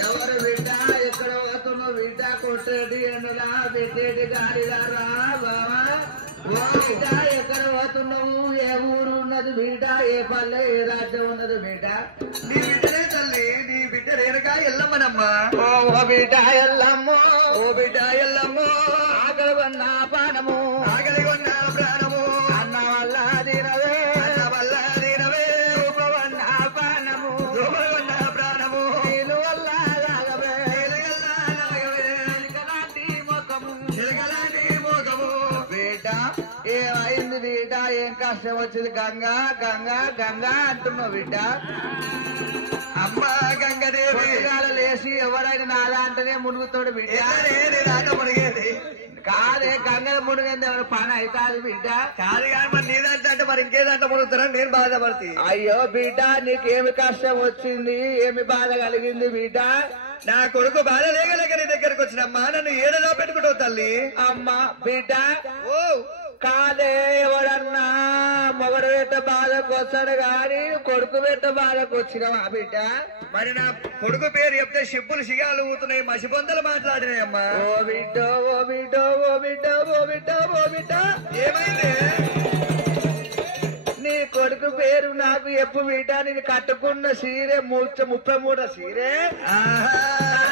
ఎవరు బిడ్డ ఎక్కడ పోతున్నావు బిడ్డ కొట్టేటి ఎండలా పెట్టేటి గాడిదారా బావా ఓ బిడ్డ ఎక్కడ పోతున్నావు ఏ ఊరు ఉన్నది బిడ్డ ఏ పల్లె ఏ రాజ్యం ఉన్నది బిడ్డ నీ బిడ్డనే తల్లి నీ బిడ్డ రేణుగా ఎల్లమ్మనమ్మా ఓ బిడ్డ ఎల్లమ్మో ఓ బిడ్డ ఎల్లమ్మో ఆకలి కొన్న పానము ఆకలి కొన్న ప్రాణము అన్న వల్ల తినవే అన్న వల్ల దీనవే రూపవన్న పానము రూపవన్న ప్రాణము నీళ్ళు వల్ల తాగవే ఎలగల్లా నాగవే ఎలుకలాంటి ముఖము ఎలగలాంటి మోగము బిడ్డ ఏమైంది బిడ్డ ఏం కష్టం వచ్చింది గంగా గంగా గంగా అంటున్నావు బిడ్డ అమ్మ గంగదేవి పొద్దుగాల లేచి ఎవరైనా నాదా అంటేనే మునుగుతాడు బిడ్డ ఎల్లనే నీ రాత మునిగేది కాదే గంగల మునిగింది ఎవరు పని అవుతాది బిడ్డ కాదు కానీ మరి నీదంటే అంటే మరి ఇంకేదంటే మునుగుతారని నేను బాధపడుతుంది అయ్యో బిడ్డ నీకేమి కష్టం వచ్చింది ఏమి బాధ కలిగింది బిడ్డ నా కొడుకు బాధ లేక నీ దగ్గరకు వచ్చినమ్మా నన్ను ఏడలో పెట్టుకుంటావు తల్లి అమ్మ బిడ్డ ఓ కాదే ఎవడన్నా మొగడు పెట్ట బాధకు వస్తాడు గాని కొడుకు పెట్ట బాధకు వచ్చినావా బిడ్డ మరి నా కొడుకు పేరు చెప్తే షిప్పులు సిగాలు ఊతున్నాయి మసిబొందలు మాట్లాడినాయమ్మా ఓ బిడ్డ ఓ బిడ్డ ఓ బిడ్డ ఓ బిడ్డ ఓ బిడ్డ ఏమైంది నీ కొడుకు పేరు నాకు ఎప్పు బిడ్డ నేను కట్టుకున్న సీరే 33 సీరే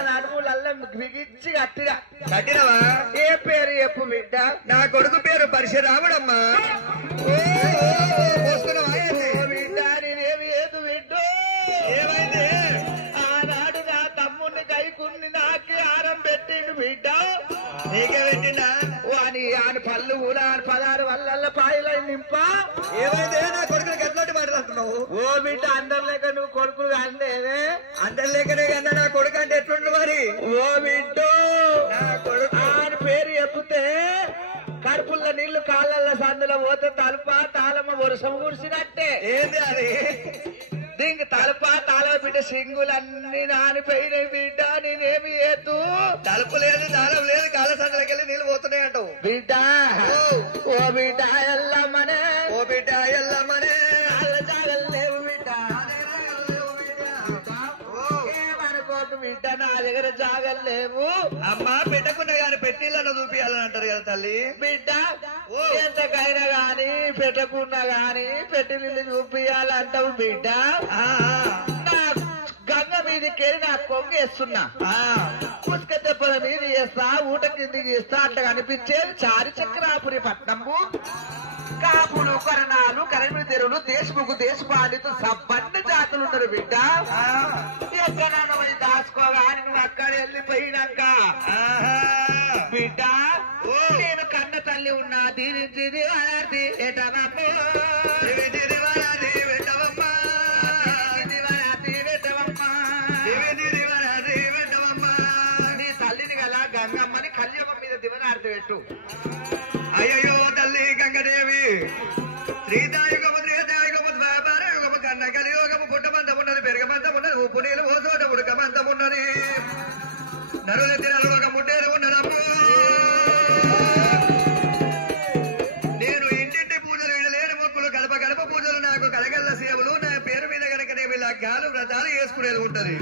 నడుములల్లా బిగిచ్చి గట్టిగా కట్టినవా ఏ పేరు ఎప్పు బిడ్డ నా కొడుకు పేరు పరశురాముడమ్మా పోసుకున్నావా ఏంటి? ఓ బిడ్డ నేనేమి ఏదు బిడ్డ ఏమైంది ఆనాడు నా తమ్ముడిని కైకుని నాకే ఆరం పెట్టిండు బిడ్డ నీకే పెట్టిందా వాని ఆని పళ్ళు కూడా ఆని 16 వల్ల పాయలు నింపా ఏమైంది నా కొడుకుకి ఎట్లాంటి మాట్లాడుతున్నావు ఓ బిడ్డ అందరు లేక నువ్వు కొడుకులు అందేవే అందరు లేకనే కన్నా నా కొడుకు అంటే ఎట్లుండు మరి ఓ బిడ్డ నా కొడుకు ఆని పేరు చెప్తే కడుపుల్లో నీళ్లు కాళ్ళల్లో సందులో పోతే తలుప తాళమ్మ వర్షం కురిసినట్టే ఏంది అది దీనికి తలుప తాళం బిడ్డ సింగులన్నీ నానిపోయినాయి బిడ్డ నేనేమి ఏతు తలుపు లేదు తాళం లేదు కాళ్ళ సందులోకి వెళ్ళి నీళ్ళు పోతున్నాయి అంటావు బిడ్డ ఓ బిడ్డ ఎల్లమ్మనే ఓ బిడ్డ ఎల్లమ్మనే కాళ్ళ జాగలు లేవు బిడ్డ ఏమనుకోకు బిడ్డ నా దగ్గర జాగలు లేవు అమ్మా పెట్టకుండా గాని పెట్టిళ్ళను చూపియాలని అంటారు కదా తల్లి బిడ్డ ఎంతకైనా గాని పెట్టకున్నా గాని పెట్టి నీళ్ళు చూపియాలంటావు బిడ్డ నా గంగ మీదకెళ్ళి నా కొంగేస్తున్నా పుష్క దెబ్బల మీద చేస్తా ఊట కిందికి చేస్తా అట్లా కనిపించేది చారి చక్రాపురి పట్నంబు కాపులు కరణాలు కరిమి తెరువులు దేశముకు దేశపాలితు సబ్బన్న జాతులు ఉన్నారు బిడ్డ ఎక్కడన్నా పోయి దాచుకోగాని నువ్వు అక్కడ వెళ్ళిపోయినాక బిడ్డ నేను కన్న తల్లి ఉన్నా దీనించింది అలాంటి ఎటమమ్మో నీ తల్లిని గల గంగమ్మని కళ్యాణం మీద దివనార్తి పెట్టు అయ్యో తల్లి గంగదేవి శ్రీదాయుగము త్రేతాయుగము ద్వాపరయుగము కన్న కలియుగము పుట్టమంతం ఉన్నది పెరగమంతం ఉన్నది ఉప్పు నీళ్ళు పోసోట ఉడకమంతం ఉన్నది నరులెత్తి నలుగ ముట్టేరు ఉన్నదమ్ము నేను ఇంటింటి పూజలు ఇడలేని మొక్కులు గడప గడప పూజలు నాకు కలగల్ల సేవలు నా పేరు మీద కనుకనేమి లగ్గాలు వ్రతాలు వేసుకునేది ఉంటది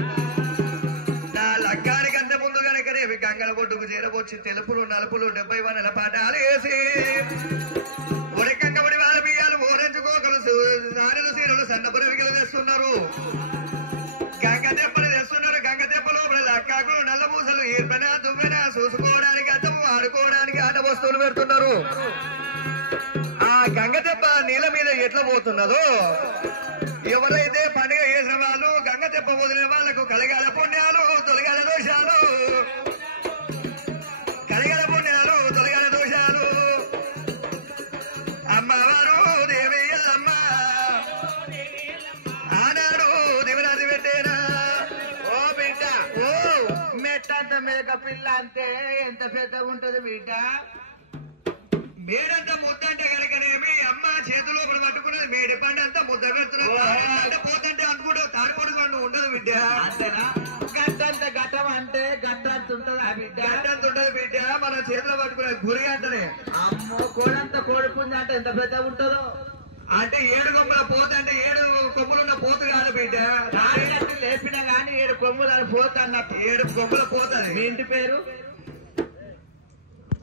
నా లగ్గానికి అంత ముందు కనుకనేవి గంగల బొడ్డుకు చేరవచ్చి తెలుపులు నలుపులు 70 వనల పాఠాలు వేసి ఉడకంగబడి వాళ్ళ బియ్యాలు ఓరెంచుకోకలు నారులు సీరులు సన్నపుర విగిలు తెస్తున్నారు గంగ తెప్పలు తెస్తున్నారు గంగ తెప్ప లోపల లక్కాకులు నల్ల పూసలు ఈర్పెన దువ్వెన చూసుకోవడానికి అద్దము ఆడుకోవడానికి ఆట వస్తువులు పెడుతున్నారు ఆ గంగ తెప్ప నీళ్ళ మీద ఎట్లా పోతున్నదో ఎవరైతే పండుగ చేసిన వాళ్ళు గంగ తెప్ప వదిలిన వాళ్ళకు కలగాల పుణ్యాలు తొలగాల దోషాలు కలగాల పుణ్యాలు తొలగాల దోషాలు అమ్మవారు దేవి ఎల్లమ్మ ఆనాడు దివరాజు పెట్టేనా ఓ బిడ్డ ఓ మెట్టంత మేక పిల్ల అంటే ఎంత పెద్ద ఉంటది బిడ్డ మేడంతా ముద్ద అంటే కనుకనేమి అమ్మ చేతిలో పట్టుకున్నది మేడి పండు అంతా ముద్ద పెడుతున్నారు పోతంటే అనుకుంటావు తాడిపొడి పండు ఉండదు బిడ్డ అంతేనా గట్టంత ఘట్టం అంటే గట్టంత ఉంటది ఆ బిడ్డ గడ్డంత ఉండదు బిడ్డ మన చేతిలో పట్టుకునేది గురి అంటనే అమ్మో కోడంత కోడిపుంజ అంటే ఎంత పెద్ద ఉంటుందో అంటే 7 కొమ్మల పోతంటే 7 బిడ్డ రాయినట్టు లేపినా గాని 7 కొమ్ములు అని పోతన్నట్టు 7 కొమ్ములు పోతుంది మీ ఇంటి పేరు